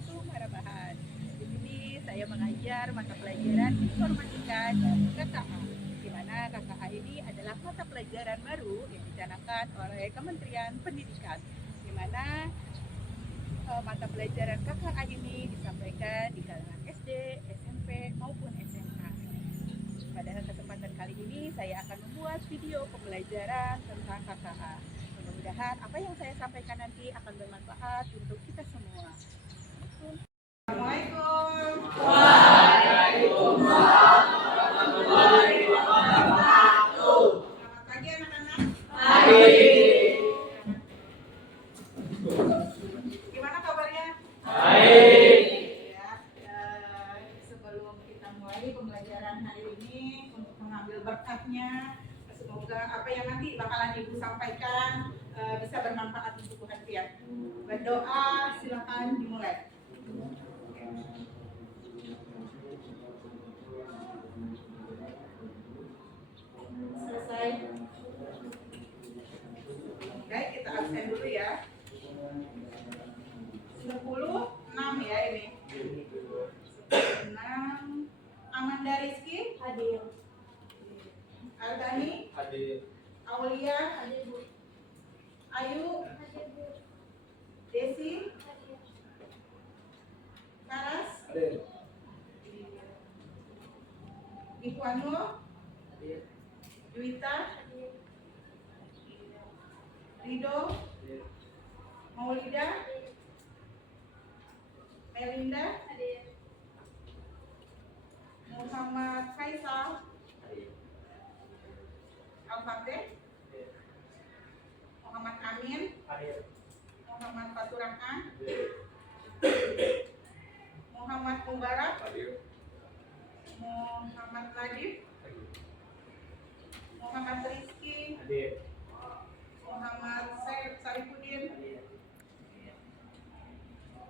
wabarakatuh Harabahan. Di sini saya mengajar mata pelajaran informatika dan KKA. Di mana KKA ini adalah mata pelajaran baru yang dicanangkan oleh Kementerian Pendidikan. Di mana mata pelajaran KKA ini disampaikan di kalangan SD, SMP maupun SMA. Pada kesempatan kali ini saya akan membuat video pembelajaran tentang KKA. Mudah-mudahan apa yang saya sampaikan nanti akan bermanfaat untuk kita semua. Assalamualaikum. Waalaikumsalam warahmatullahi wabarakatuh. Selamat pagi anak-anak. Pagi. Gimana kabarnya? Baik. Sebelum kita mulai pembelajaran hari ini untuk mengambil berkatnya, semoga apa yang nanti bakalan Ibu sampaikan bisa bermanfaat untuk kalian. Berdoa, silakan dimulai. Selesai. Baik, kita absen dulu ya. 10:06 ya ini. 10:06. Amanda Rizky hadir. Ardani hadir. Aulia hadir Bu. Ayu hadir Bu. Desi hadir. Karas hadir. Ikhwanul hadir. Juwita hadir. Rido hadir. Maulida hadir. Melinda hadir. Muhammad Faisal hadir. Al-Fatih hadir. Muhammad Amin hadir. Muhammad Faturahman hadir. Muhammad Mubarak hadir. Muhammad Nadif hadir. Muhammad Rizky hadir. Muhammad Sarifuddin hadir.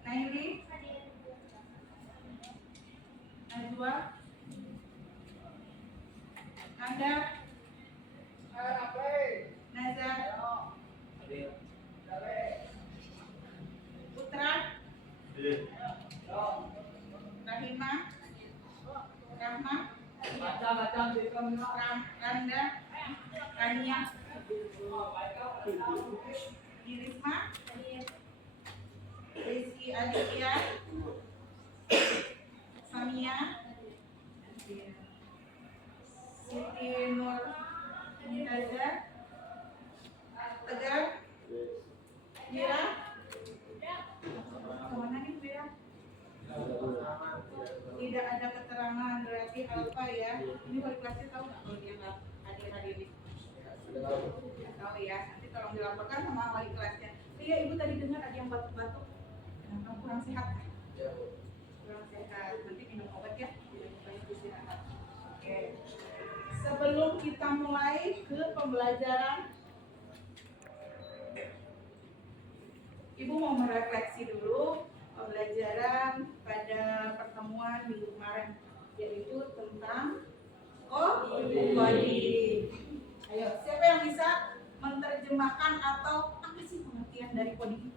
Naili hadir. Najwa Nanda Nazar hadir. Putra hadir. Rahima Rahma Randa Rania Irisma Rizky Aditya Samia Siti Nur Mumtazah Tegar Mira kemana nih Mira? Tidak ada keterangan, berarti apa ya? Ini wali kelasnya tahu nggak kalau dia nggak hadir ini? Tidak tahu ya, nanti tolong dilaporkan sama wali kelasnya. Iya, Ibu tadi dengar ada yang batuk-batuk. Kenapa kurang sehat? Kurang sehat, nanti minum obat ya, banyak istirahat. Oke. Sebelum kita mulai ke pembelajaran, Ibu mau merefleksi dulu pembelajaran pada pertemuan minggu kemarin, yaitu tentang coding. Ayo, siapa yang bisa menerjemahkan atau apa sih pengertian dari coding?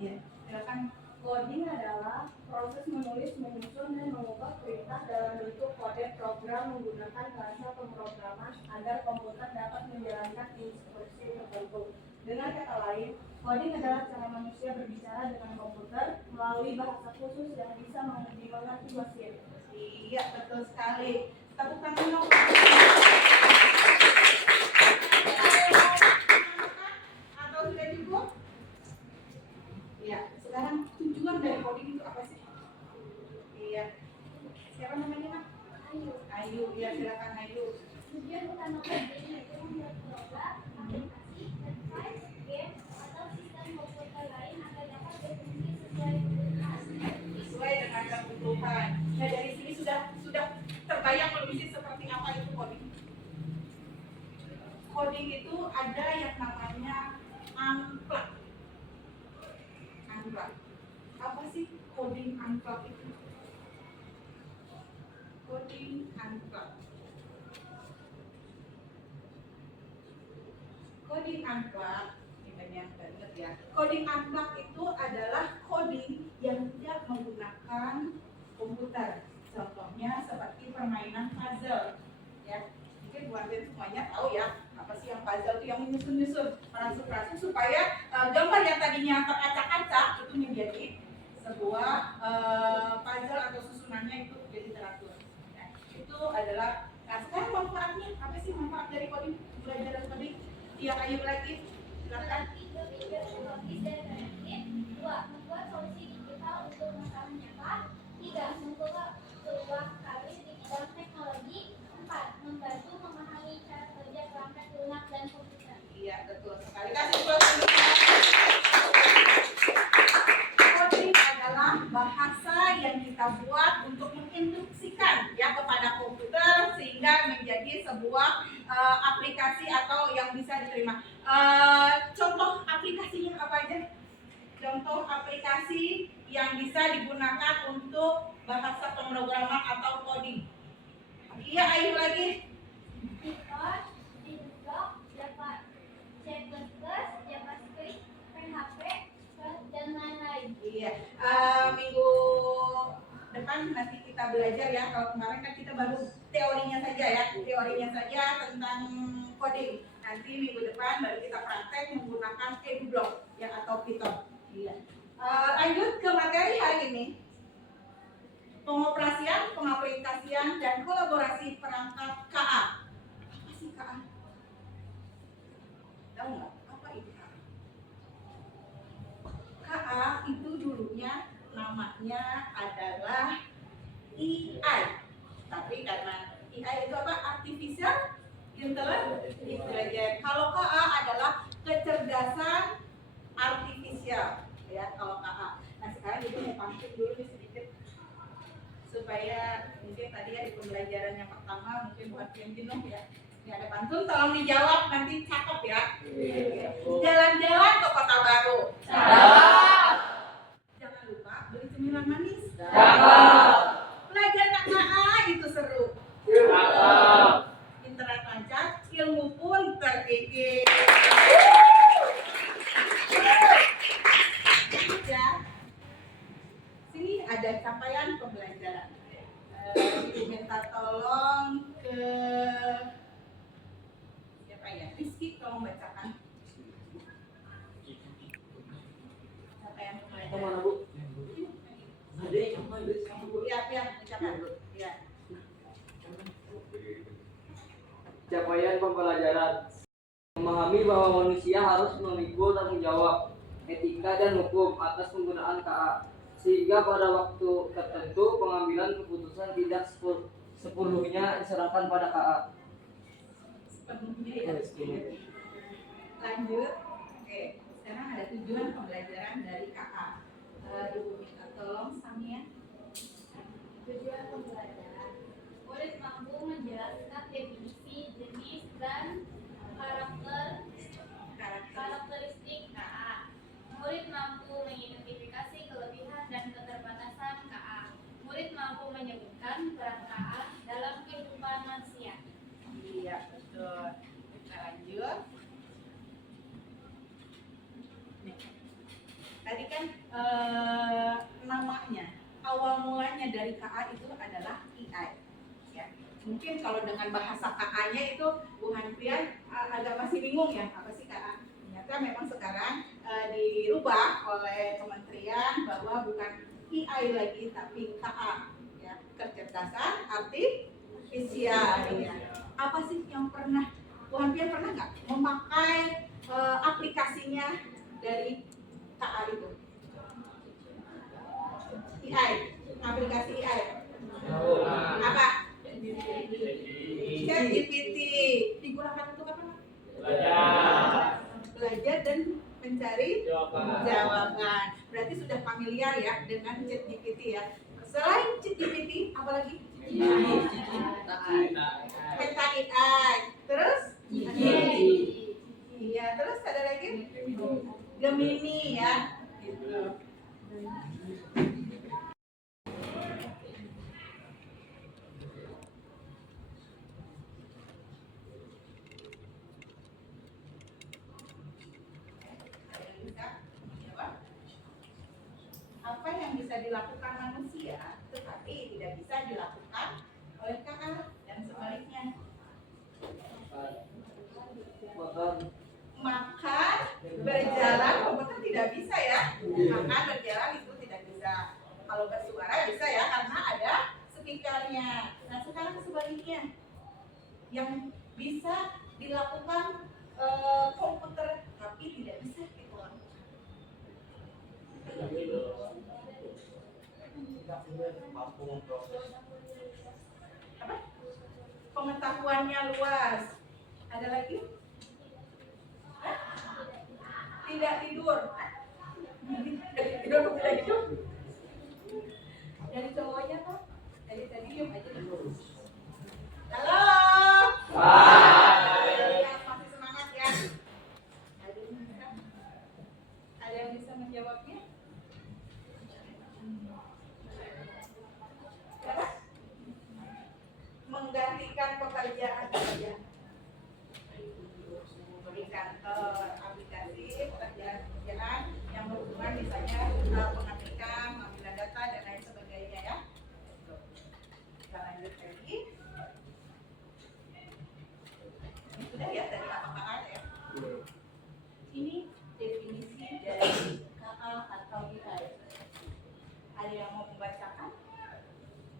Ya, silakan. Coding adalah proses menulis, menyusun, dan mengubah perintah dalam bentuk kode program menggunakan bahasa pemrograman agar komputer dapat menjalankan instruksi tertentu. Dengan kata lain, coding adalah cara manusia berbicara dengan komputer melalui bahasa khusus yang bisa dimengerti mesin. Iya, betul sekali. Tepuk tangan dong. Atau sudah cukup? Iya, sekarang tujuan dari coding itu apa sih? Iya. Siapa namanya, Nak? Ayu. Ayu, ya silakan Ayu. Tujuan utama coding yaitu membuat program, aplikasi, website, game, atau sistem komputer lain agar dapat berfungsi sesuai kebutuhan. Sesuai dengan kebutuhan. Nah, dari sini sudah terbayang belum sih seperti apa itu coding? Coding itu ada yang namanya unplug. Unplug. Apa sih coding unplug itu? Coding unplug. Coding unplug, ini banyak banget ya. Coding unplug itu adalah coding yang menggunakan komputer. Contohnya seperti permainan puzzle, ya. Mungkin buat semuanya tahu ya apa sih yang puzzle itu, yang menyusun-nyusun, merasuk-rasuk supaya gambar yang tadinya teracak-acak itu menjadi sebuah puzzle atau susunannya itu jadi teratur. Nah, itu adalah. Nah, sekarang manfaatnya apa sih, manfaat dari coding, belajar coding? Iya, ayo lagi. Silakan. Dua, membuat solusi digital untuk masalah nyata. Tiga, membuka peluang karir di bidang teknologi. Empat, membantu memahami cara kerja perangkat lunak dan komputer. Iya, betul sekali. Kasih tepuk. Coding adalah bahasa yang kita buat untuk menginstruksikan ya kepada komputer sehingga menjadi sebuah aplikasi atau yang bisa diterima. Contoh aplikasinya apa aja? Contoh aplikasi yang bisa digunakan untuk bahasa pemrograman atau coding. Iya, ayo lagi. Python, Debug, Java, C++, JavaScript, PHP, dan lain-lain. Iya, minggu depan nanti kita belajar ya. Kalau kemarin kan kita baru teorinya saja ya, teorinya saja tentang coding. Nanti minggu depan baru kita praktek menggunakan EduBlock ya atau Python. Iya. Lanjut ke materi hari ini. Pengoperasian, pengaplikasian, dan kolaborasi perangkat KA. Apa sih KA? Tahu nggak? Apa itu KA? KA itu dulunya namanya adalah AI. Tapi karena AI itu apa? Artificial Intelligence. Kalau KA adalah kecerdasan artifisial. Ya, kalau KA. Nah, sekarang ibu mau pantun dulu nih sedikit supaya mungkin tadi ya di pembelajaran yang pertama mungkin buat yang jenuh ya. Ini ada pantun, tolong dijawab nanti cakep ya. Jalan-jalan ke kota baru. Jangan lupa beli cemilan manis. Belajar KA itu seru. Internet lancar, ilmu pun terkikis. Ya. Sini ada capaian pembelajaran. Minta tolong ke siapa ya? Rizky, tolong bacakan. Capaian pembelajaran. Kemana Bu? Iya, bacakan. Iya. Capaian pembelajaran. Memahami bahwa manusia harus memikul tanggung jawab, etika dan hukum atas penggunaan KA, sehingga pada waktu tertentu pengambilan keputusan tidak sepenuhnya diserahkan pada KA. Sepenuhnya ya. Lanjut. Oke, sekarang ada tujuan pembelajaran dari KA. Ibu minta tolong Samia. Tujuan pembelajaran. Murid mampu menjelaskan definisi, jenis, dan karakteristik KA. Murid mampu mengidentifikasi kelebihan dan keterbatasan KA. Murid mampu menyebutkan peran KA dalam kehidupan manusia. Iya, betul. Kita lanjut. Nih. Tadi kan namanya, awal mulanya dari KA itu adalah AI. Ya. Mungkin kalau dengan bahasa KA-nya itu Bu Hanfian agak masih bingung ya, apa sih KA? Ternyata memang sekarang dirubah oleh kementerian bahwa bukan AI lagi tapi KA, ya, kecerdasan artifisial. Ya. Apa sih yang pernah Bu Hanfian pernah nggak memakai aplikasinya dari KA itu? AI, aplikasi AI. Apa? ChatGPT. Digunakan untuk apa? Belajar dan mencari jawaban. Berarti sudah familiar ya dengan ChatGPT ya. Selain ChatGPT, apa lagi? Peta AI. Terus? Iya, terus ada lagi? Gemini ya. Gitu. Apa yang yang bisa dilakukan manusia, tetapi tidak bisa dilakukan oleh KA dan sebaliknya. Makan, berjalan, komputer tidak bisa ya. Makan, berjalan itu tidak bisa. Kalau bersuara bisa ya, karena ada speakernya. Nah sekarang sebaliknya, yang bisa dilakukan komputer tapi tidak bisa kita lakukan. Apa? Pengetahuannya luas. Ada lagi? Hah? Tidak tidur. Tidur atau tidak tidur? Dari cowoknya tuh, dari tadi diam aja dulu. Halo. Ya, masih semangat ya. Ada yang bisa menjawabnya? Siapa? Menggantikan pekerjaan saja. Di kantor, aplikasi, pekerjaan yang berhubungan misalnya pengetikan, mengambil data dan lain sebagainya ya. Kita lanjut lagi. Ini sudah ya dari apakah ada ya? Ini definisi dari KA atau AI. Ada yang mau membacakan?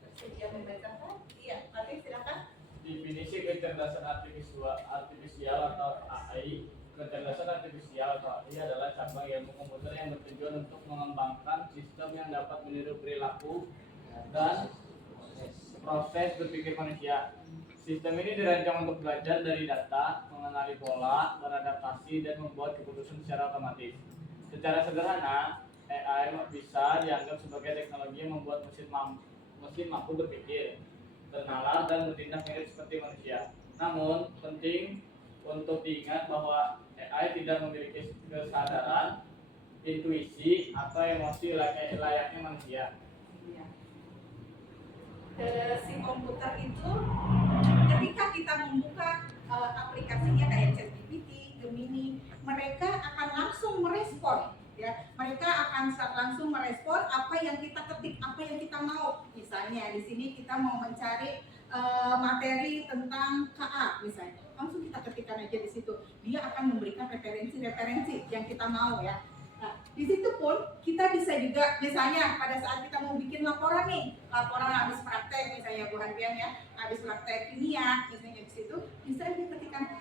Bersedia membacakan? Iya, Pak, silakan. Definisi kecerdasan artifisial atau AI. Kecerdasan artifisial atau AI adalah cabang ilmu komputer yang bertujuan untuk mengembangkan sistem yang dapat meniru perilaku dan proses berpikir manusia. Sistem ini dirancang untuk belajar dari data, mengenali pola, beradaptasi, dan membuat keputusan secara otomatis. Secara sederhana, AI bisa dianggap sebagai teknologi yang membuat mesin mampu berpikir, bernalar, dan bertindak mirip seperti manusia. Namun, penting untuk diingat bahwa AI tidak memiliki kesadaran, intuisi, atau emosi layaknya manusia. Si komputer itu ketika kita membuka aplikasinya kayak ChatGPT, Gemini, mereka akan langsung merespon ya. Mereka akan langsung merespon apa yang kita ketik, apa yang kita mau. Misalnya di sini kita mau mencari materi tentang KA misalnya. Langsung kita ketikkan aja di situ. Dia akan memberikan referensi yang kita mau ya. Nah, di situ pun kita bisa juga, misalnya pada saat kita mau bikin laporan nih, laporan habis praktek misalnya Bu Harbian ya, habis praktek kimia misalnya di situ, bisa aja ketika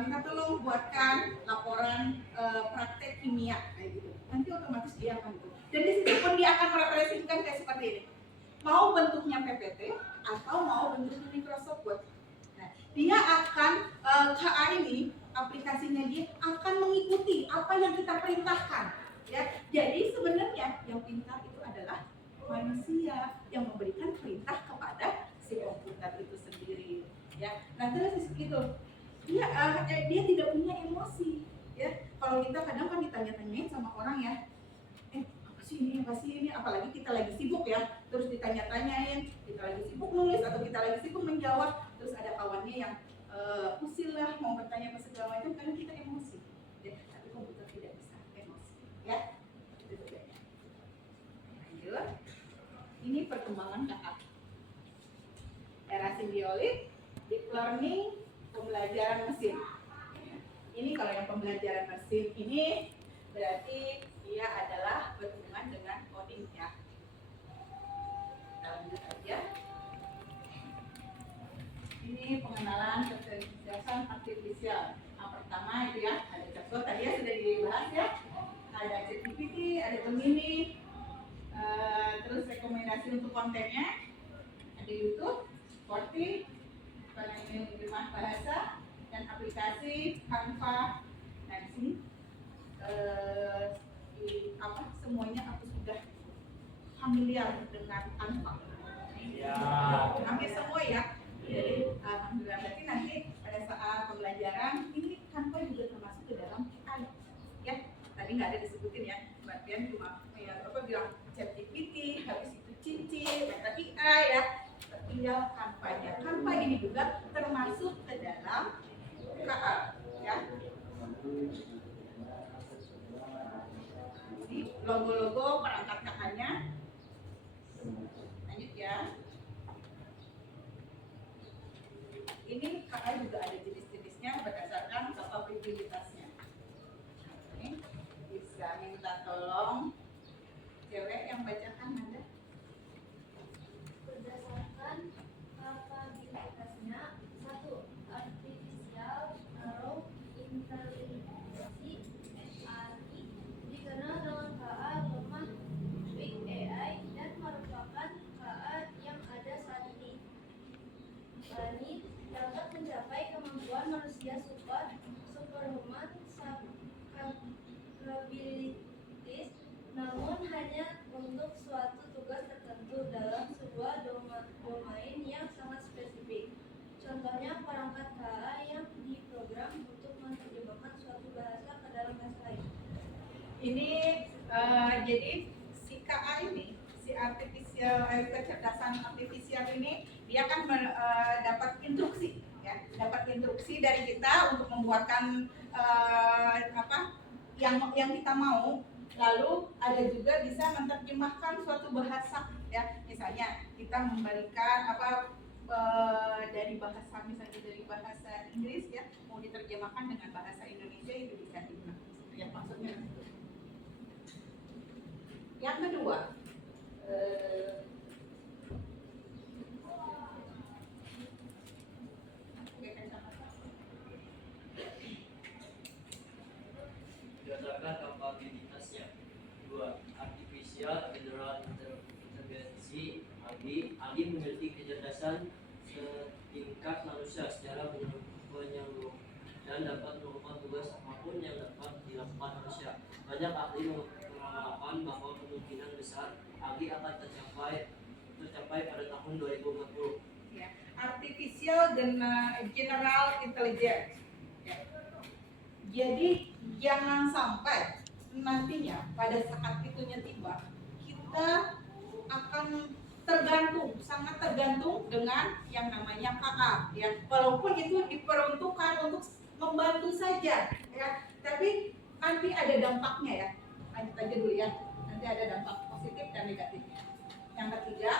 minta tolong buatkan laporan praktek kimia kayak gitu. Nanti otomatis dia akan itu. Dan di situ pun dia akan merepresentasikan kayak seperti ini. Mau bentuknya PPT atau mau bentuknya Microsoft Word. Nah, dia akan KA ini aplikasinya dia akan mengikuti apa yang kita perintahkan ya. Jadi sebenarnya yang pintar itu adalah manusia yang memberikan perintah kepada si komputer itu sendiri ya. Nah terus itu dia tidak punya emosi ya. Kalau kita kadang kan ditanya-tanyain sama orang ya, apa sih ini, apalagi kita lagi sibuk ya, terus ditanya-tanyain, kita lagi sibuk nulis atau kita lagi sibuk menjawab, terus ada kawannya yang usil lah mau bertanya apa segala macam, karena kita emosi ya. Tapi komputer tidak bisa emosi ya. Itu bedanya. Lanjut. Ini perkembangan KA. Era simbiolit, deep learning, pembelajaran mesin. Ini kalau yang pembelajaran mesin ini berarti dia adalah berhubungan dengan coding ya. Kita lanjut aja. Ini pengenalan kecerdasan artifisial. Yang pertama itu ya, ada chatbot tadi ya sudah dibahas ya. Ada ChatGPT, ada Gemini, terus rekomendasi untuk kontennya, ada YouTube, Forti, penerjemah bahasa, dan aplikasi Canva. Nah di sini semuanya aku sudah familiar dengan Canva. Ya. Hampir semua ya. Jadi alhamdulillah, berarti nanti pada saat pembelajaran ini Canva juga termasuk ke dalam AI ya. Tadi nggak ada disebutin ya, Mbak Dian cuma ya Bapak bilang ChatGPT, habis itu Cici, Meta AI ya. Tinggal Canva-nya. Canva ini juga termasuk ke dalam KA ya. Jadi logo-logo perangkat KA-nya KA juga ada jenis-jenisnya berdasarkan kapabilitasnya. Oke. Bisa minta tolong cewek yang bacakan ada. Berdasarkan kapabilitasnya, 1. Artificial atau intelijensi AI dikenal dengan KA lemah Big AI dan merupakan KA yang ada saat ini. Ini dapat mencapai kemampuan manusia superhuman capabilities, namun hanya untuk suatu tugas tertentu dalam sebuah domain yang sangat spesifik. Contohnya perangkat KA yang diprogram untuk menerjemahkan suatu bahasa ke dalam bahasa lain. Ini jadi si KA ini, si kecerdasan artifisial ini, dia kan dapat instruksi, ya, dapat instruksi dari kita untuk membuatkan yang kita mau. Lalu ada juga bisa menerjemahkan suatu bahasa, ya, misalnya kita memberikan dari bahasa, misalnya dari bahasa Inggris, ya, mau diterjemahkan dengan bahasa Indonesia, itu bisa digunakan. Ya, maksudnya. Yang kedua, Berdasarkan kapabilitasnya. 2. Artificial General Intelligence AGI memiliki kecerdasan setingkat manusia secara menyeluruh dan dapat melakukan tugas apapun yang dapat dilakukan manusia. Banyak ahli mengatakan bahwa kemungkinan besar AGI akan tercapai pada tahun 2040. ya, Artificial General Intelligence. Ya. Jadi jangan sampai nantinya pada saat itunya tiba, kita akan sangat tergantung dengan yang namanya KA, ya. Walaupun itu diperuntukkan untuk membantu saja, ya, tapi nanti ada dampaknya, ya. Lanjut aja dulu, ya. Nanti ada dampak positif dan negatifnya. Yang ketiga,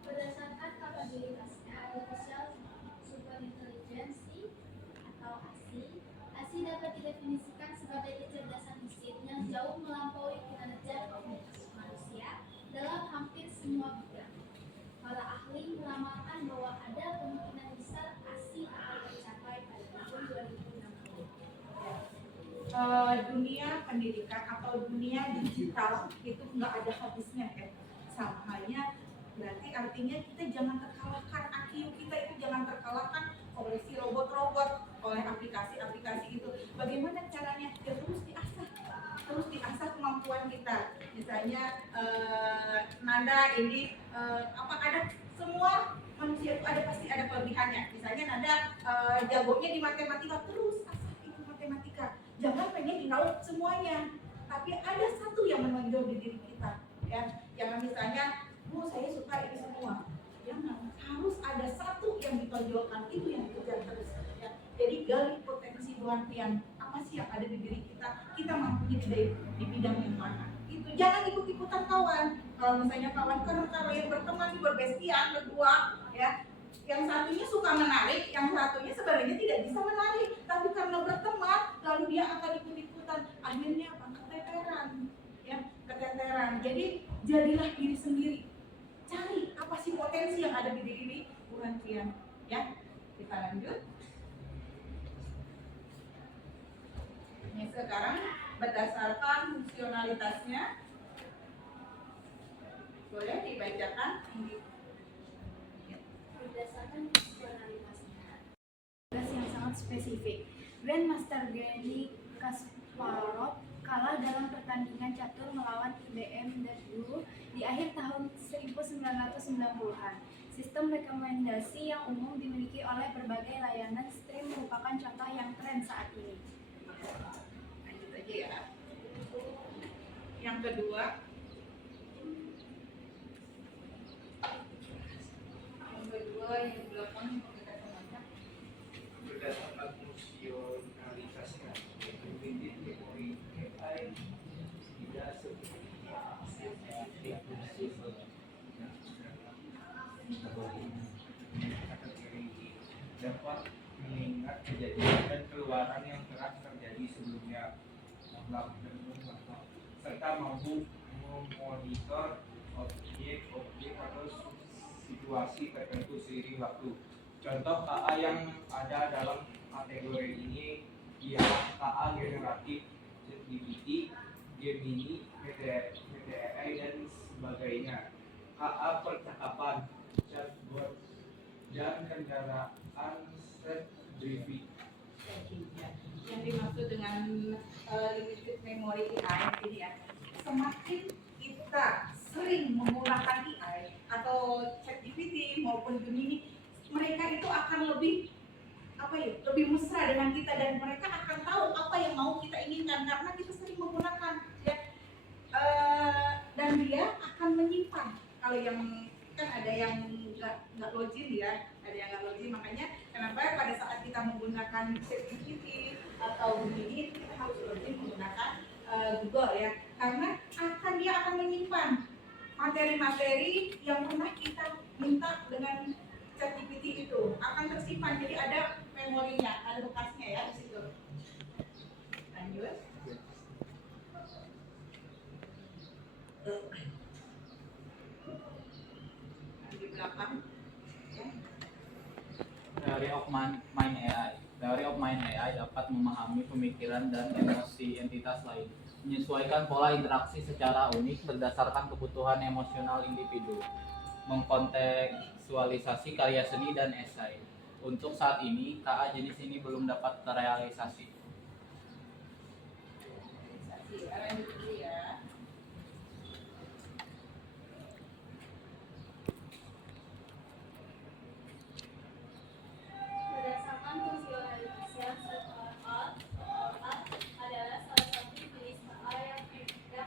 Berdasarkan kapabilitasnya, Artificial Superintelligence atau ASI dapat didefinisikan sebagai kecerdasan mesin yang jauh melampaui kinerja kognitif manusia dalam hampir semua bidang. Para ahli meramalkan bahwa ada kemungkinan besar ASI akan tercapai pada tahun 2060. Dunia pendidikan atau dunia digital itu nggak ada habisnya, ya. Sama halnya, berarti artinya kita jangan terkalahkan, IQ kita itu jangan terkalahkan oleh si robot-robot, oleh aplikasi-aplikasi itu. Bagaimana caranya? Ya terus diasah kemampuan kita. Misalnya nada ini ada semua manusia itu pasti ada kelebihannya. Misalnya nada jagonya di matematika, terus asah itu matematika. Jangan pengen diraup semuanya, tapi ada satu yang menonjol di diri kita, ya. Jangan misalnya, Bu, saya suka ini semua. Jangan, harus ada satu yang ditonjolkan, itu yang dikejar terus, ya. Jadi gali potensi Tuhan apa sih yang ada di diri kita mampunya di bidang yang mana. Itu jangan ikut-ikutan kawan. Kalau misalnya kawan kalau yang berteman berbestian berdua, ya, yang satunya suka menarik, yang satunya sebenarnya tidak bisa menarik, tapi karena berteman lalu dia akan ikut-ikutan, akhirnya apa? Keteteran, ya, keteteran. Jadi jadilah diri sendiri, cari apa sih potensi yang ada di diri kalian, ya. Kita lanjut. Ini sekarang berdasarkan fungsionalitasnya, boleh dibacakan ini. Berdasarkan fungsionalitasnya, tugas yang sangat spesifik. Grandmaster Garry Kasparov kalah dalam pertandingan catur melawan IBM dulu di akhir tahun 1990-an. Sistem rekomendasi yang umum dimiliki oleh berbagai layanan stream merupakan contoh yang tren saat ini. Lanjut aja, ya. Yang kedua, yang di belakang kita temankan. Berdasarkan fungsionalitasnya, memiliki teori AI tidak seperti fungsi serta mampu memonitor objek-objek atau situasi tertentu seiring waktu. Contoh KA yang ada dalam kategori ini ialah KA generatif, ChatGPT, Gemini, AI dan sebagainya. KA percakapan, chatbot, dan kendaraan set briefing. Yang dimaksud dengan limited memory AI ini ya, semakin kita sering menggunakan AI atau ChatGPT maupun Gemini, mereka itu akan lebih lebih mesra dengan kita dan mereka akan tahu apa yang mau kita inginkan karena kita sering menggunakan ya. Dan dia akan menyimpan. Kalau yang kan ada yang nggak login ya, ada yang nggak login, makanya kenapa pada saat kita menggunakan ChatGPT atau Gemini kita harus login menggunakan Google ya, karena dia akan menyimpan materi-materi yang pernah kita minta dengan ChatGPT itu akan tersimpan, jadi ada memorinya, ada bekasnya ya di situ. Lanjut. Di belakang. Theory of Mind AI. Theory of Mind AI dapat memahami pemikiran dan emosi entitas lain, menyesuaikan pola interaksi secara unik berdasarkan kebutuhan emosional individu, mengkontekstualisasi karya seni dan esai. Untuk saat ini, KA jenis ini belum dapat terrealisasi. Lanjut dulu ya. Berdasarkan fungsionalitas yang seolah adalah salah satu jenis KA yang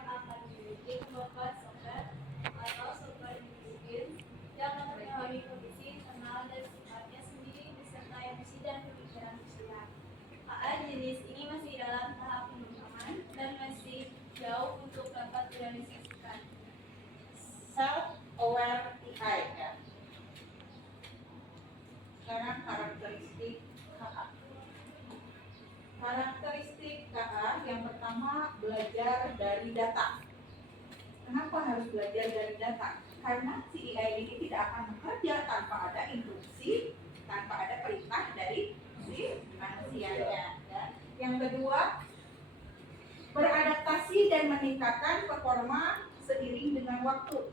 akan dimiliki pembuat software atau software dibikin yang memahami kondisi internal dan sifatnya sendiri beserta emosi dan pemikiran manusia. KA jenis ini masih dalam tahap pengembangan dan masih jauh untuk dapat direalisasikan. Self-aware AI ya. Sekarang karakteristik KA. Karakteristik KA yang pertama, belajar dari data. Kenapa harus belajar dari data? Karena si AI ini tidak akan bekerja tanpa ada instruksi, tanpa ada perintah dari si manusianya. Ya. Yang kedua, beradaptasi dan meningkatkan performa seiring dengan waktu.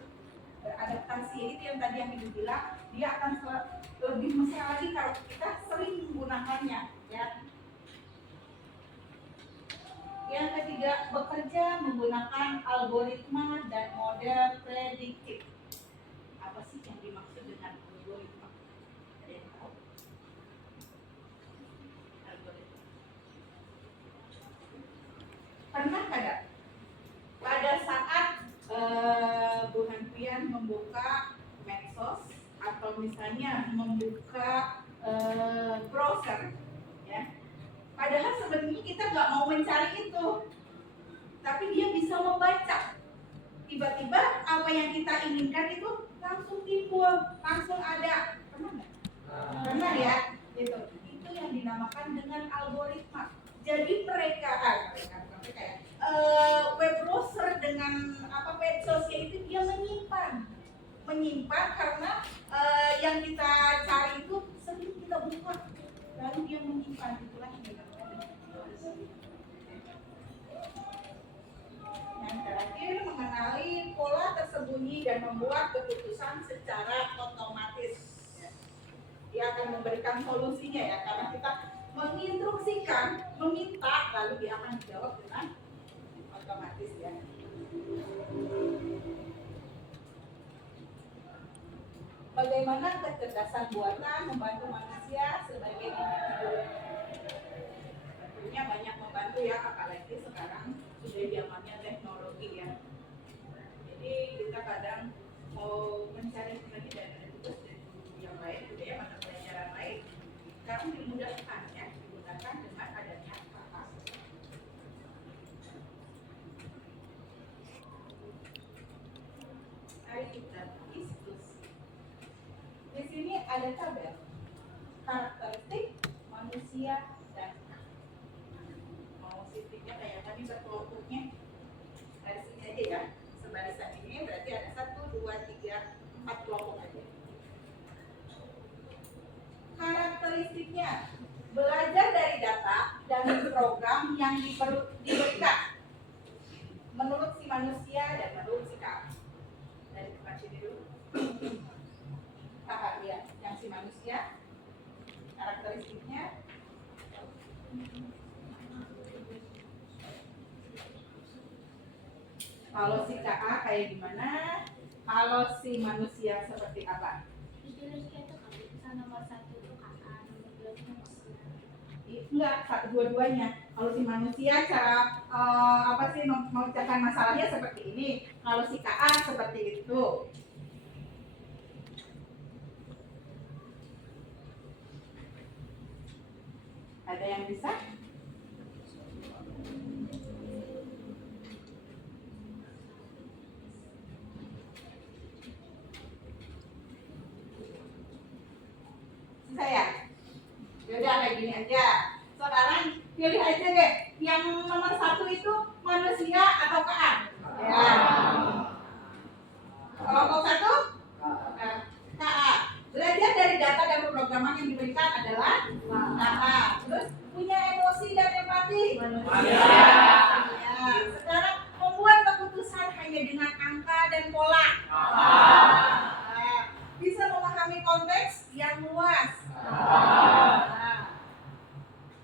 Beradaptasi itu yang tadi yang Ibu bilang, dia akan lebih mesra lagi kalau kita sering menggunakannya ya. Yang ketiga, bekerja menggunakan algoritma dan model prediktif. Apa sih yang dimaksud dengan algoritma? Ada yang tahu? Algoritma. Pernah tidak? Pada saat Bu Hanfian membuka medsos atau misalnya membuka browser, ya. Padahal sebenarnya kita nggak mau mencari itu, tapi dia bisa membaca. Tiba-tiba apa yang kita inginkan itu langsung timbul, langsung ada. Pernah nggak? Pernah ya? Itu yang dinamakan dengan algoritma. Jadi mereka web browser dengan medsosnya itu dia menyimpan karena yang kita cari itu sering kita buka, lalu dia menyimpan, itulah yang dinamakan. Yang terakhir, mengenali pola tersembunyi dan membuat keputusan secara otomatis. Dia akan memberikan solusinya ya, karena kita menginstruksikan, meminta, lalu dia akan dijawab dengan otomatis ya. Bagaimana kecerdasan buatan membantu manusia sebagai individu? Tentunya banyak membantu ya, apalagi sekarang sudah zamannya teknologi ya. Jadi kita kadang mau mencari lagi dari tugas dan yang lain, gitu ya, mata pelajaran lain, sekarang dimudahkan ya, digunakan dengan adanya KA. Mari kita diskusi. Di sini ada tabel karakteristik manusia dan mau sistemnya kayak tadi berkelompoknya dari segi ruang yang diberikan menurut si manusia dan menurut si KA. Dari tempat sini dulu. KA ya, yang si manusia, karakteristiknya. Kalau si KA kayak gimana? Kalau si manusia seperti apa? Nomor 1 itu kakak, nomor 2 itu manusia. Enggak, dua-duanya. Kalau si manusia cara apa sih memecahkan masalahnya seperti ini. Kalau si KA seperti itu. Ada yang bisa? Saya. Yaudah kayak gini aja. Sekarang pilih aja deh. Yang nomor 1 itu manusia atau KA? Ya. Kelompok 1? KA. Belajar dari data dan pemrograman yang diberikan adalah KA. Terus punya emosi dan empati? Manusia. Ya. Sekarang membuat keputusan hanya dengan angka dan pola? Bisa memahami konteks yang luas?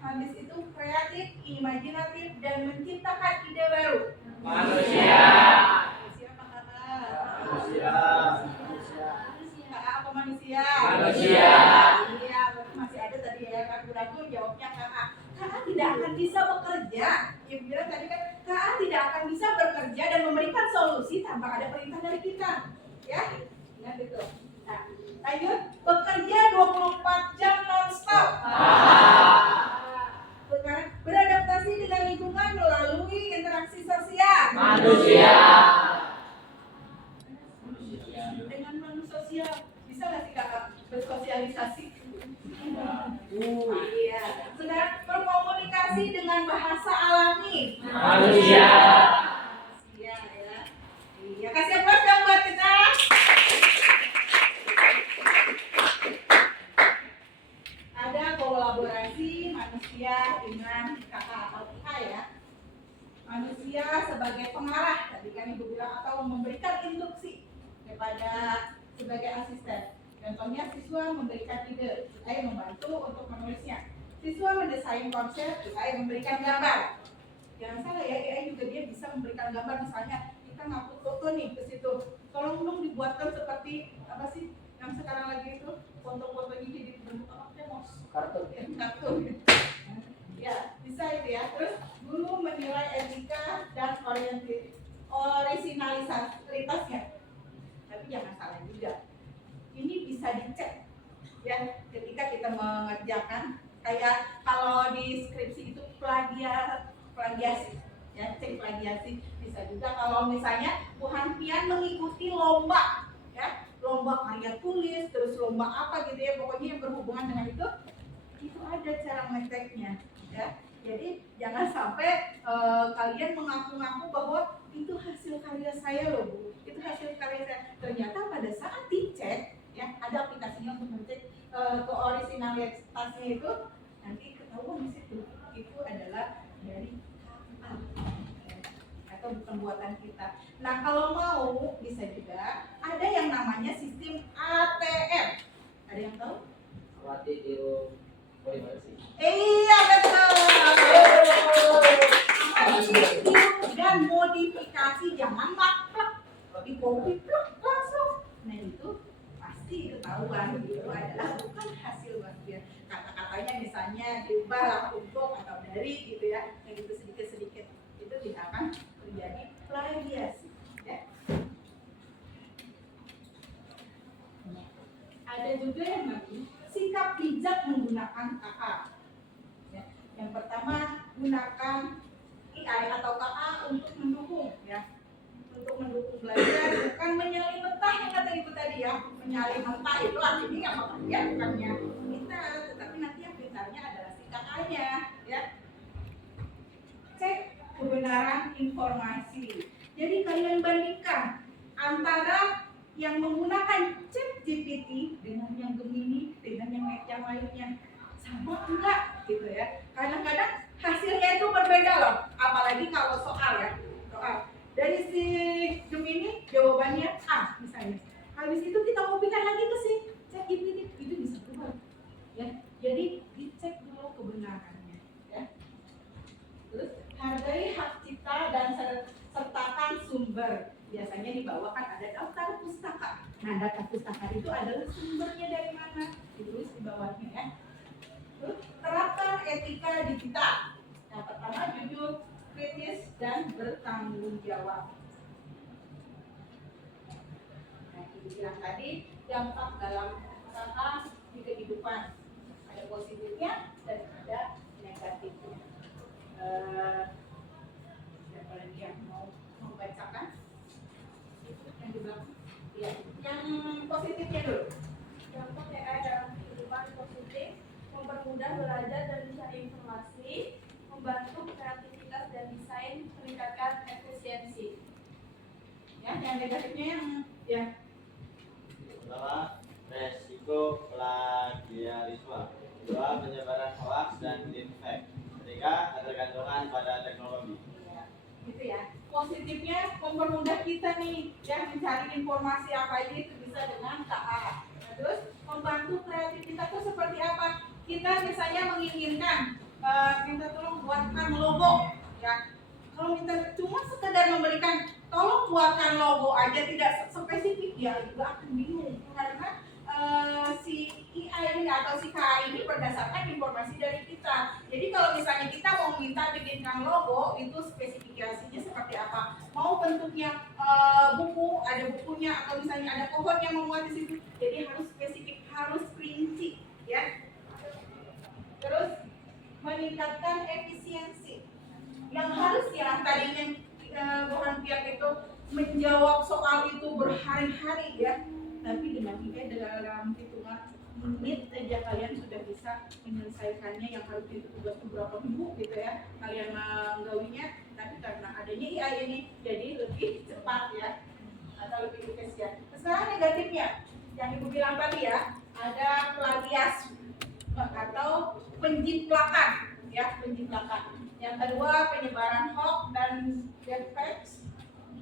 Habis itu kreatif, imajinatif, dan menciptakan ide baru? Manusia. Manusia apa KA? Manusia. KA apa manusia? Manusia. Iya, berarti masih ada tadi ya, ragu-ragu jawabnya KA. KA tidak akan bisa bekerja. Ibu bilang tadi kan, KA tidak akan bisa bekerja dan memberikan solusi tanpa ada perintah dari kita. Ya, ingat itu. Nah, lanjut, bekerja 24 jam non-stop. Sekarang beradaptasi dengan lingkungan melalui interaksi sosial. Manusia. Dengan manusia sosial bisa nggak sih kakak bersosialisasi? Iya. Sekarang berkomunikasi dengan bahasa alami. Manusia. Iya ya. Iya, kasih applause dong buat kita. Ada kolaborasi manusia dengan kakak atau kita ya. Manusia sebagai pengarah tadi kan ibu bilang atau memberikan instruksi kepada sebagai asisten. Contohnya siswa memberikan ide, saya membantu untuk menulisnya. Siswa mendesain konsep, saya memberikan gambar. Jangan salah ya, AI juga dia bisa memberikan gambar. Misalnya kita ngupload foto nih ke situ, tolong dong dibuatkan seperti apa sih yang sekarang lagi itu foto-fotonya jadi bentuk apa sih mas? Kartun. Kartun. Ya bisa itu ya. Terus guru menilai etika dan orisinalitasnya. Tapi jangan salah juga. Ini bisa dicek ya ketika kita mengerjakan kayak kalau di skripsi itu plagiasi ya, cek plagiasi. Bisa juga kalau misalnya Bu Hanfian mengikuti lomba ya, lomba karya tulis, terus lomba apa gitu ya, pokoknya yang berhubungan dengan itu ada cara ngeceknya ya. Jadi jangan sampai kalian mengaku-ngaku bahwa itu hasil karya saya loh Bu, itu hasil karya saya. Ternyata pada saat dicek ya, ada aplikasinya untuk mengecek keorisinalitasnya itu, nanti ketahuan di situ itu adalah dari KA atau bukan buatan kita. Nah kalau mau bisa juga ada yang namanya sistem ATM. Ada yang tahu? Amati tiru validasi. Iya betul. Amati tiru dan modifikasi, jangan maklek di copy langsung. Nah itu pasti ketahuan itu adalah bukan hasil bagian. Kata-katanya misalnya diubah lah untuk atau dari gitu ya, yang itu sedikit-sedikit itu tidak akan terjadi plagiasi ya. Ada juga yang nanti sikap bijak menggunakan KA ya. Yang pertama, gunakan AI atau KA untuk mendukung ya, untuk mendukung belajar, bukan menyalin mentah yang kata ibu tadi ya. Menyalin mentah itu artinya yang bekerja bukannya kita, tetapi nanti yang pintarnya adalah si KA-nya ya. Cek kebenaran informasi. Jadi kalian bandingkan antara yang menggunakan ChatGPT dengan yang Gemini dengan yang lainnya, sama enggak gitu ya. Kadang-kadang hasilnya itu berbeda. jawabannya A misalnya. Habis itu kita kopikan lagi ke si ChatGPT, itu bisa berubah. Ya, jadi dicek dulu kebenarannya. Ya. Terus hargai hak cipta dan sertakan sumber. Biasanya di bawah kan ada daftar pustaka. Nah, daftar pustaka itu adalah sumbernya dari mana? Ditulis di bawahnya ya. Terus terapkan etika digital. Yang pertama jujur, kritis, dan bertanggung jawab. Nah, itu bilang tadi dampak dalam usaha di kehidupan. Ada positifnya dan ada negatifnya. Siapa lagi yang mau membacakan? Yang di belakang? Ya, yang positifnya dulu. Dampak AI dalam kehidupan positif, mempermudah belajar dan mencari informasi, membantu kreativitas dan desain, meningkatkan efisiensi. Ya, yang negatifnya yang ya. Pertama, resiko plagiarisme. Kedua, penyebaran hoax dan deepfake. Ketiga, ketergantungan pada teknologi. Iya, gitu ya. Positifnya mempermudah kita nih ya mencari informasi apa aja itu bisa dengan KA. Nah, terus membantu kreativitas itu seperti apa? Kita misalnya menginginkan minta tolong buatkan logo ya. Kalau minta cuma sekedar memberikan tolong buatkan logo aja tidak spesifik ya juga akan bingung karena si AI ini atau si KA ini berdasarkan informasi dari kita. Jadi kalau misalnya kita mau minta bikinkan logo itu spesifikasinya seperti apa? Mau bentuknya buku, ada bukunya atau misalnya ada pohon yang memuat di situ. Jadi harus spesifik, harus rinci, ya. Terus meningkatkan efisiensi. Yang harus ya tadinya Bohan Piak itu menjawab soal itu berhari-hari ya. Tapi dengan AI dalam hitungan menit aja kalian sudah bisa menyelesaikannya yang harus itu tugas beberapa minggu gitu ya kalian menggawinya, tapi karena adanya AI ini jadi lebih cepat ya atau lebih efisien. Sekarang negatifnya yang ibu bilang tadi ya, ada plagias atau penjiplakan ya, penjiplakan. Yang kedua penyebaran hoax dan deepfakes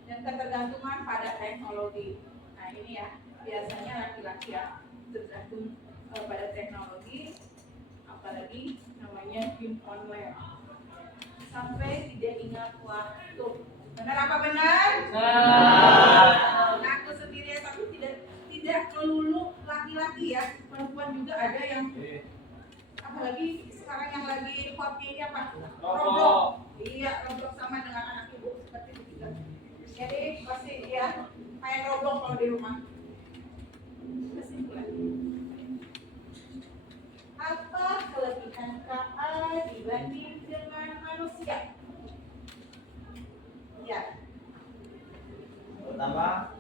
dan ketergantungan pada teknologi. Nah ini ya biasanya laki-laki ya tergantung pada teknologi, apalagi namanya game online sampai tidak ingat waktu. Benar apa benar? Benar. Aku sendiri tapi tidak melulu laki-laki ya, perempuan juga ada yang apalagi sekarang yang lagi hotnya ini apa? Roblox. Iya, Roblox sama dengan anak ibu seperti itu juga. Jadi pasti ya main Roblox kalau di rumah. Kesimpulan. Apa kelebihan KA dibanding dengan manusia? Ya. Pertama,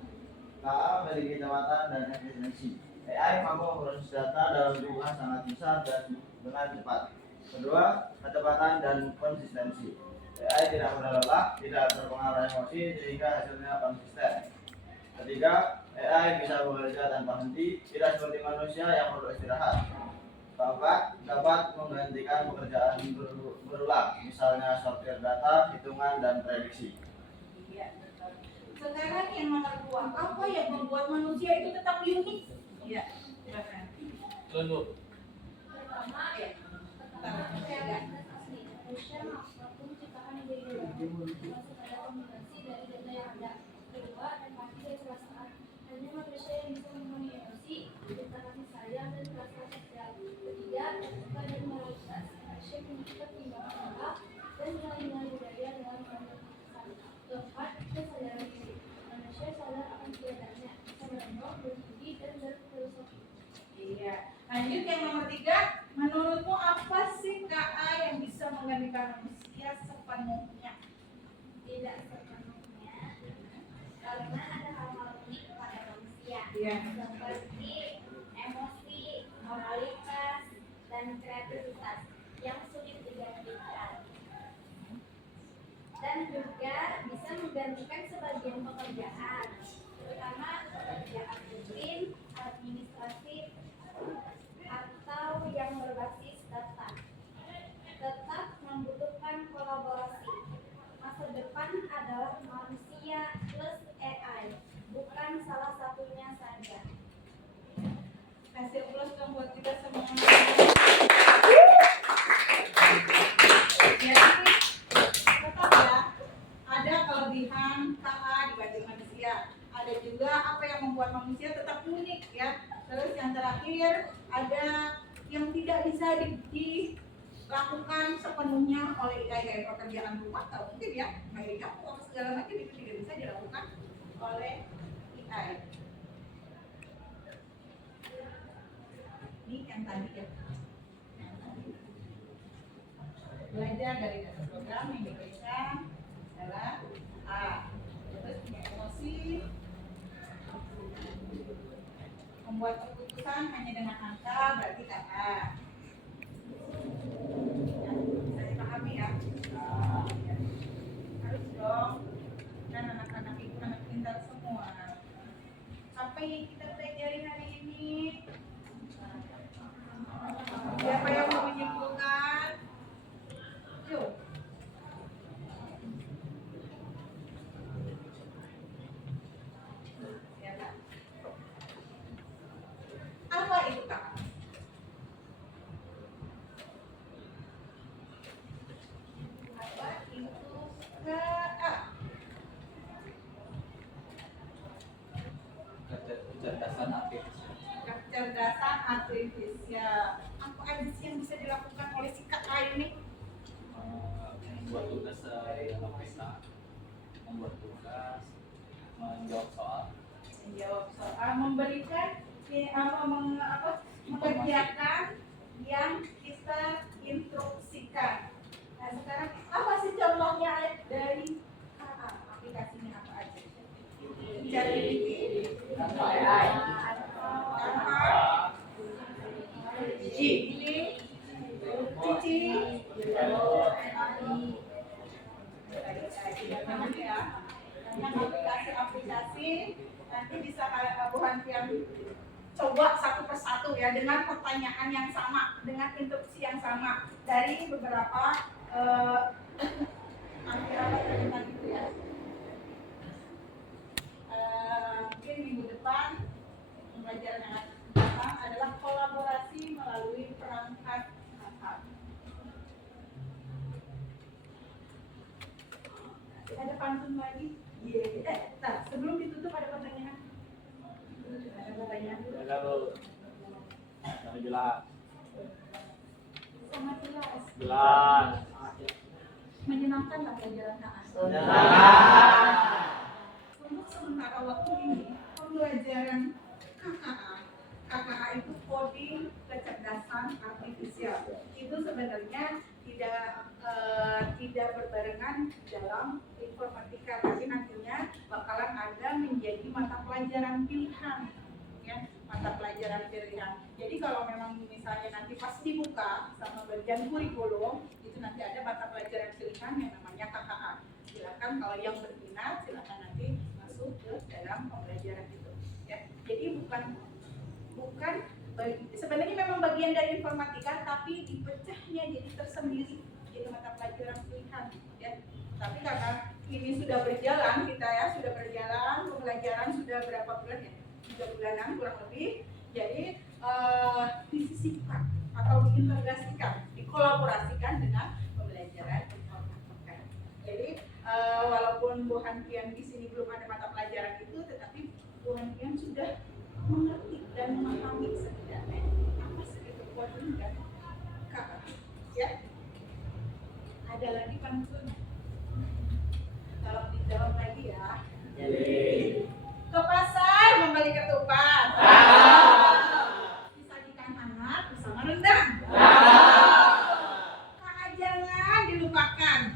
KA memiliki kecepatan dan efisiensi. AI mampu memproses data dalam jumlah sangat besar dan dengan cepat. Kedua, kecepatan dan konsistensi. AI tidak mudah lelah, tidak terpengaruh emosi sehingga hasilnya konsisten. Ketiga, AI bisa bekerja tanpa henti, tidak seperti manusia yang perlu istirahat. Keempat, dapat menggantikan pekerjaan berulang, misalnya sortir data, hitungan, dan prediksi. Iya, betul. Sekarang yang nomor 2, apa yang membuat manusia itu tetap unik? Iya, silakan. Tunduk. Pertama, Ya. kreativitas asli. Manusia mampu menciptakan ide baru, masuk pada kombinasi dari data yang ada. Kedua, empati dan perasaan. Hanya manusia yang bisa memahami emosi, menciptakan kasih sayang dan perasaan sosial. Ketiga, etika dan moralitas. Manusia memiliki ketimbangan moral dan nilai-nilai budaya dalam mengambil keputusan. Keempat, kesadaran diri. Manusia sadar akan keadaannya, bisa merenung, berstudi, dan berfilosofi. Iya. Lanjut yang nomor 3, menurutmu apa sih KA yang bisa menggantikan manusia sepenuhnya? Tidak sepenuhnya, karena ada hal-hal unik pada manusia. Iya. Seperti emosi, moralitas, dan kreativitas yang sulit digantikan. Dan juga bisa menggantikan sebagian pekerjaan, terutama pekerjaan rutin, administratif, atau yang berbasis data. Tetap membutuhkan kolaborasi. Masa depan adalah manusia plus AI, bukan Kasih aplaus dong buat kita semua. Jadi tetap ya, ada kelebihan KA dibanding manusia. Ada juga apa yang membuat manusia tetap unik ya. Terus yang terakhir ada yang tidak bisa dilakukan sepenuhnya oleh AI kayak pekerjaan rumah, nggak mungkin ya. Kayak apa segala macam itu tidak bisa dilakukan oleh AI. Ini yang tadi ya. Belajar dari data program yang diberikan adalah A. Terus punya emosi, membuat keputusan hanya dengan angka berarti A. Ya, bisa dipahami ya. Ya. Harus dong, kan anak-anak itu anak pintar semua. Apa yang kita pelajari hari ini? Siapa yang mau menyimpulkan? Yuk. Ya kan? Apa itu Kak? Apa itu KA? Kecerdasan artifisial. Kecerdasan artifisial. Apa aja sih yang bisa dilakukan oleh si KA ini? Membuat tugas dalam pesta, membuat tugas, menjawab soal, Menjawab soal, memberikan mengerjakan yang kita instruksikan. Nah sekarang apa sih contohnya dari KA? Aplikasinya apa aja? ChatGPT, AI, ini Cici, aplikasi-aplikasi nanti bisa Bu Hantian coba satu persatu ya dengan pertanyaan yang sama, dengan instruksi yang sama dari beberapa tentang itu ya. Mungkin minggu depan pembelajaran yang akan datang adalah kolaborasi melalui perangkat kakak. Ada pantun lagi? Sebelum ditutup ada pertanyaan? Ada pertanyaan? Ada lu. Yang jelas. Sangat jelas. Jelas. Menyenangkan lah pelajaran KA. Untuk sementara waktu ini pembelajaran KKA itu coding kecerdasan artifisial. Itu sebenarnya tidak berbarengan dalam informatika, tapi nantinya bakalan ada menjadi mata pelajaran pilihan, ya, mata pelajaran pilihan. Jadi kalau memang misalnya nanti pas dibuka sama bagian kurikulum, itu nanti ada mata pelajaran pilihan yang namanya KKA. Silakan kalau yang berminat, silakan nanti masuk ke dalam pembelajaran itu. Ya, jadi bukan sebenarnya memang bagian dari informatika, tapi dipecahnya jadi tersendiri jadi mata pelajaran pilihan. Ya, tapi karena ini sudah berjalan, sudah berjalan pembelajaran sudah berapa bulan ya? 3 bulanan kurang lebih. Jadi disisipkan atau diintegrasikan, dikolaborasikan dengan pembelajaran informatika. Jadi walaupun Bu Hantian di sini belum ada mata pelajaran itu, tetapi Bu Hantian sudah mengerti dan memahami setidaknya apa sih itu coding dan KA. Ya, ada lagi pantun? Kalau dijawab lagi ya. Ke pasar membeli ketupat. Disajikan hangat bersama rendang. KA jangan dilupakan.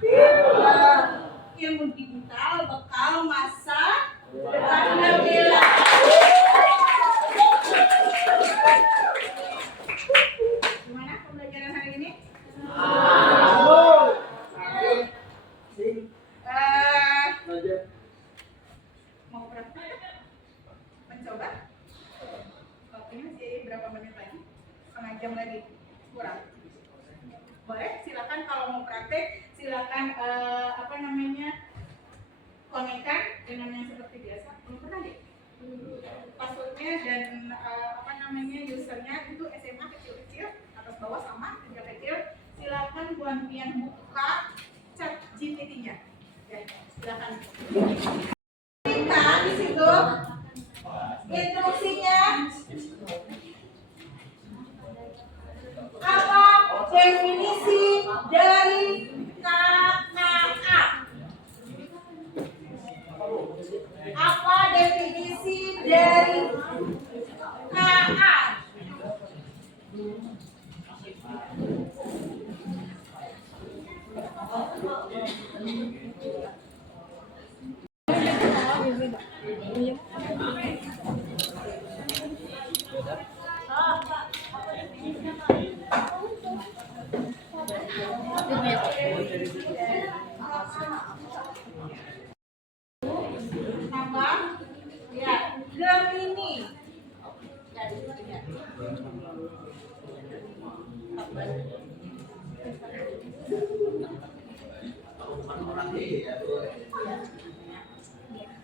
Ilmu digital bekal masa depan gemilang. Gimana pembelajaran hari ini? Mau praktek? Mencoba? Waktunya masih berapa menit lagi? Setengah jam lagi? Kurang? Boleh, silakan kalau mau praktek, silakan konekkan dengan yang seperti biasa. Belum pernah deh? passwordnya dan usernya itu SMA kecil-kecil, atas bawah sama kecil-kecil. Silakan Buan Pian buka chat GPT-nya. Ya, silakan. Kita di situ instruksinya apa definisi dari KKA? Apa definisi dari KA? Nama ya Gemini.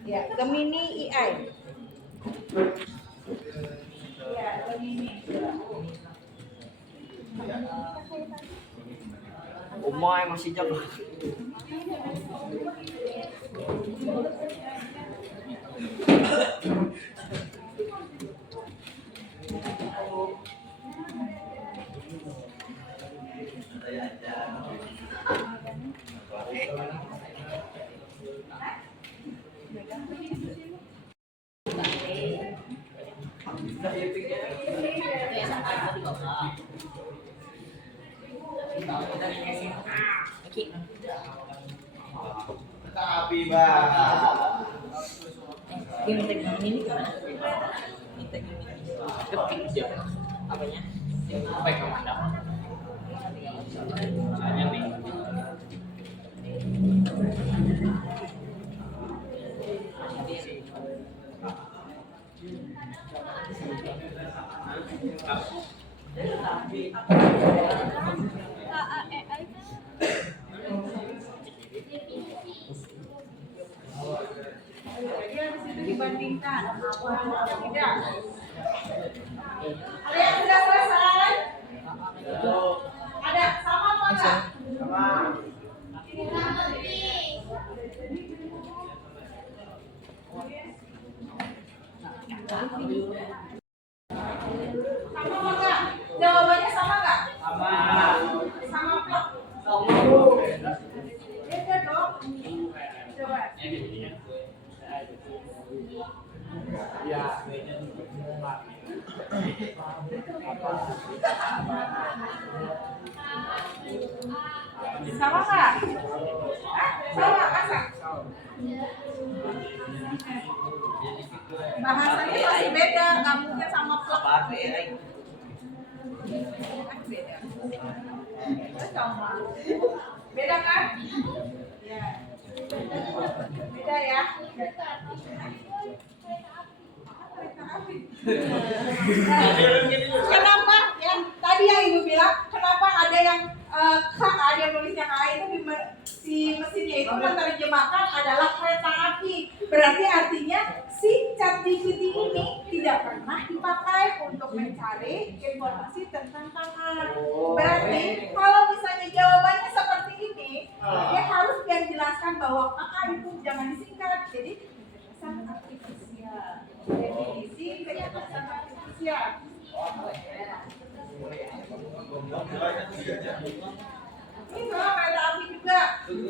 Ya, Gemini AI. Ya, Gemini. Umay masih jago. Tapi bang. Dia minta gini ini gimana? Minta gini. Ketik dia. Apanya? Apa yang kamu ada? Caranya nih. Dia di situ dibandingkan tidak. Ada yang sudah selesai? Ada sama apa enggak? Sama. Sama apa enggak? Jawabannya sama enggak? Sama. Sama apa? Beda dong. Coba. Sama nggak? Hah? Sama masa? Bahasanya masih beda, nggak mungkin sama plug. Beda. Sama. Beda kan? Ya. Beda ya. Kenapa yang tadi yang ibu bilang kenapa ada yang ada yang nulisnya KA itu si mesinnya itu menerjemahkan adalah kereta api, berarti artinya si ChatGPT ini tidak pernah dipakai untuk mencari informasi tentang KA. Berarti kalau misalnya jawabannya seperti ini, dia harus yang jelaskan bahwa KA itu jangan disingkat, jadi kecerdasan artifisial. Definisi kecerdasan artifisial. Ini soal kereta api juga. Ini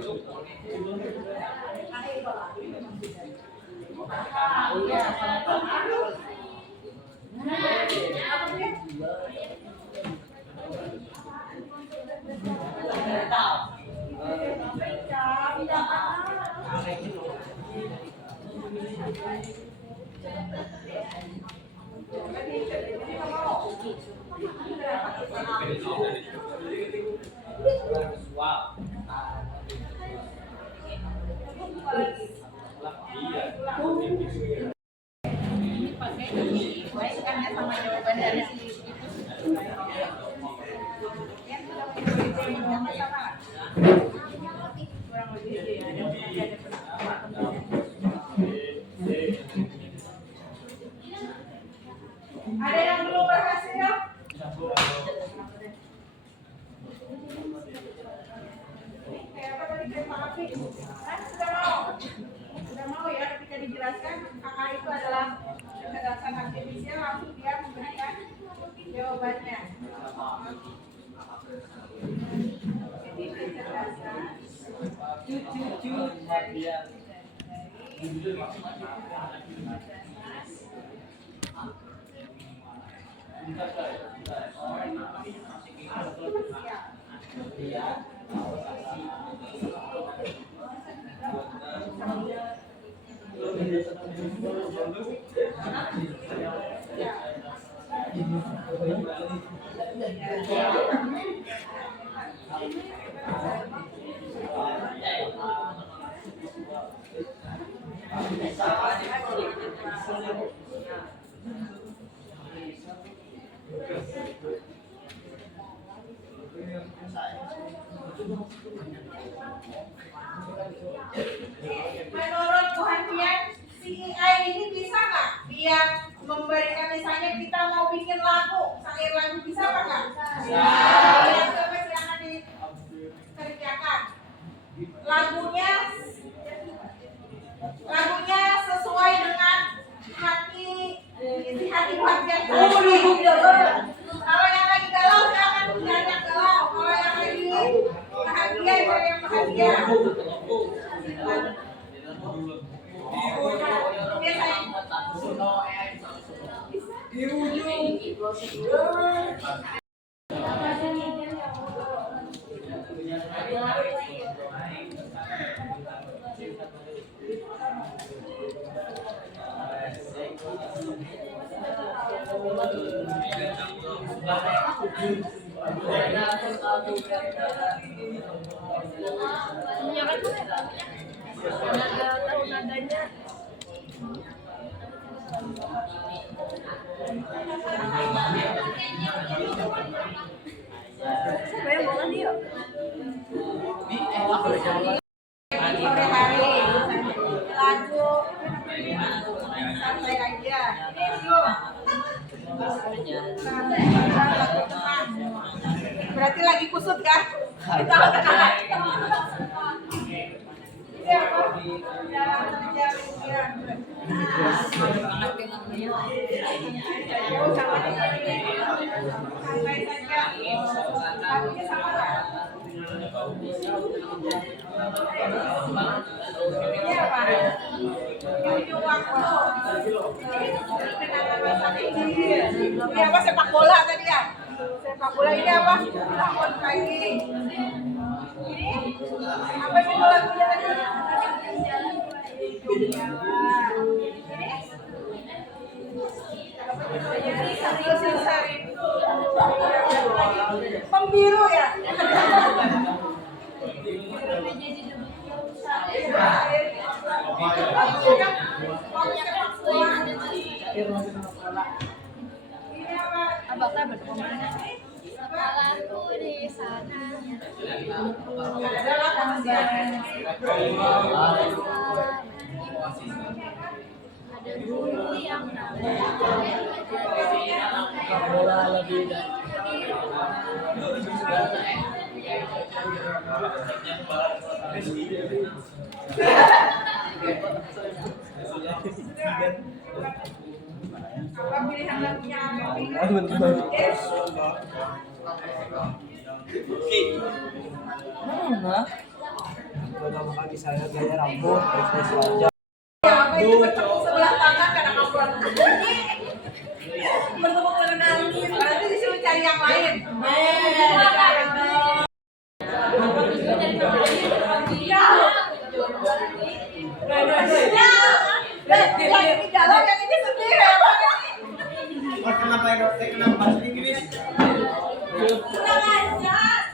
pakai baikkannya sama jawaban dari si yang sudah punya sama kurang lebih ada dijelaskan KA itu adalah kecerdasan artifisial, langsung dia memberikan jawabannya. Jadi kecerdasan menurut Bu Hanfian, CEI ini bisa nggak dia memberikan, misalnya kita mau bikin lagu, syair lagu, bisa apa nggak? Bisa. Ya, coba silakan dikerjakan. Lagunya sesuai dengan isi hati Bu Hanfian. Kalau yang lagi galau silakan cari yang galau. Kalau yang lagi bahagia cari yang bahagia. Sore hari lagu santai aja. Ini yuk. Lagu tenang. Berarti lagi kusut kan? Kita tenang. Ini apa? Jalan saja pikiran. Santai saja. Lagunya sama kan? Ini apa? Ujung waktu. Ini apa, sepak bola tadi ya? Sepak bola ini apa? Tahun pagi. Ini apa sih lagunya tadi? Ini pembiru ya? Apakah berkemana? Salahku di sana. Adalah Ada guru yang namanya apa pilihan lagunya apa? Apa itu bertepuk sebelah tangan karena ngomong bertepuk menangis, berarti disuruh cari yang lain. Yang ini galau, yang ini sedih ya Bang. Kenapa bahasa Inggris? Kurang ajar.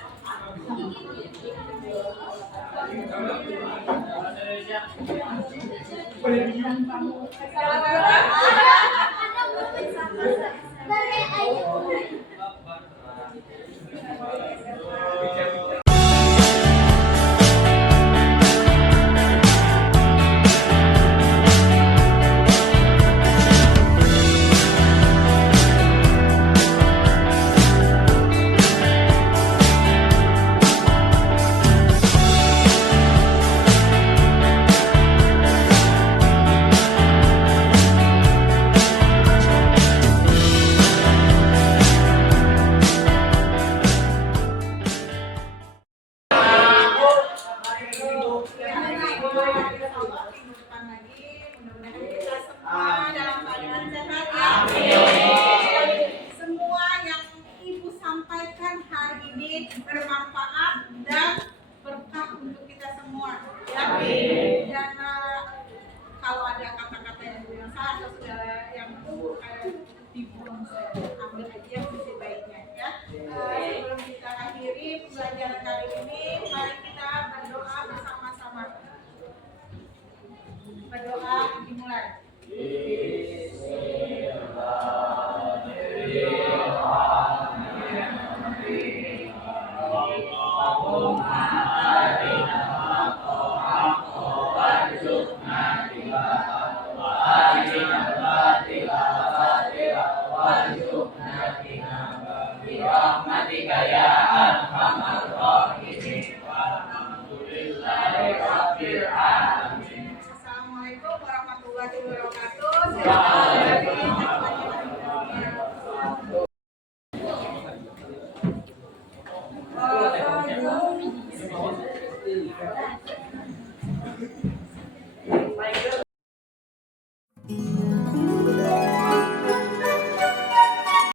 Aku nggak tahu siapa.